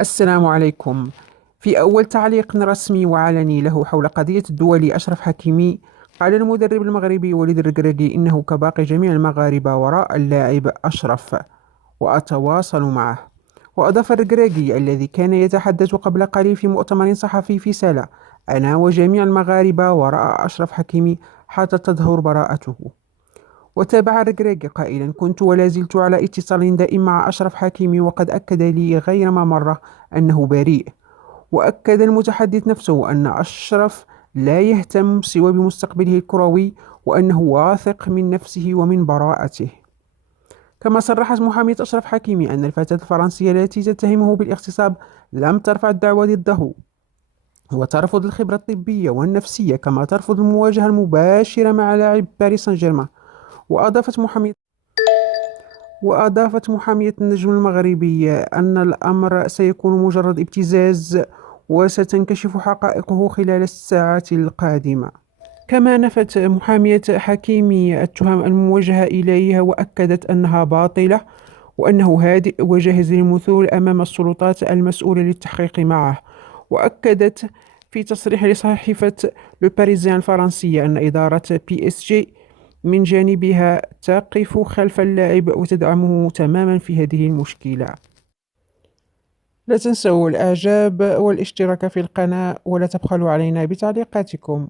السلام عليكم. في أول تعليق رسمي وعلني له حول قضية الدولي أشرف حكيمي، قال المدرب المغربي وليد الركراكي إنه كباقي جميع المغاربة وراء اللاعب أشرف وأتواصل معه. وأضاف الركراكي الذي كان يتحدث قبل قليل في مؤتمر صحفي في سلا: أنا وجميع المغاربة وراء أشرف حكيمي حتى تظهر براءته. وتابع الركراكي قائلا: كنت ولا زلت على اتصال دائم مع أشرف حكيمي، وقد أكد لي غير ما مرة أنه بريء. وأكد المتحدث نفسه أن أشرف لا يهتم سوى بمستقبله الكروي، وأنه واثق من نفسه ومن براءته. كما صرحت محامية أشرف حكيمي أن الفتاة الفرنسية التي تتهمه بالاغتصاب لم ترفع الدعوى ضده، وترفض الخبرة الطبية والنفسية، كما ترفض المواجهة المباشرة مع لاعب باريس سان جيرمان. وأضافت محامية وأضافت محامية النجم المغربي أن الأمر سيكون مجرد ابتزاز، وستنكشف حقائقه خلال الساعات القادمة. كما نفت محامية حكيمي التهم الموجهة إليها، وأكدت أنها باطلة، وأنه هادئ وجاهز للمثول أمام السلطات المسؤولة للتحقيق معه. وأكدت في تصريح لصحيفة لو باريزيان الفرنسية أن إدارة بي اس جي من جانبها تقف خلف اللاعب وتدعمه تماما في هذه المشكلة. لا تنسوا الإعجاب والاشتراك في القناة، ولا تبخلوا علينا بتعليقاتكم.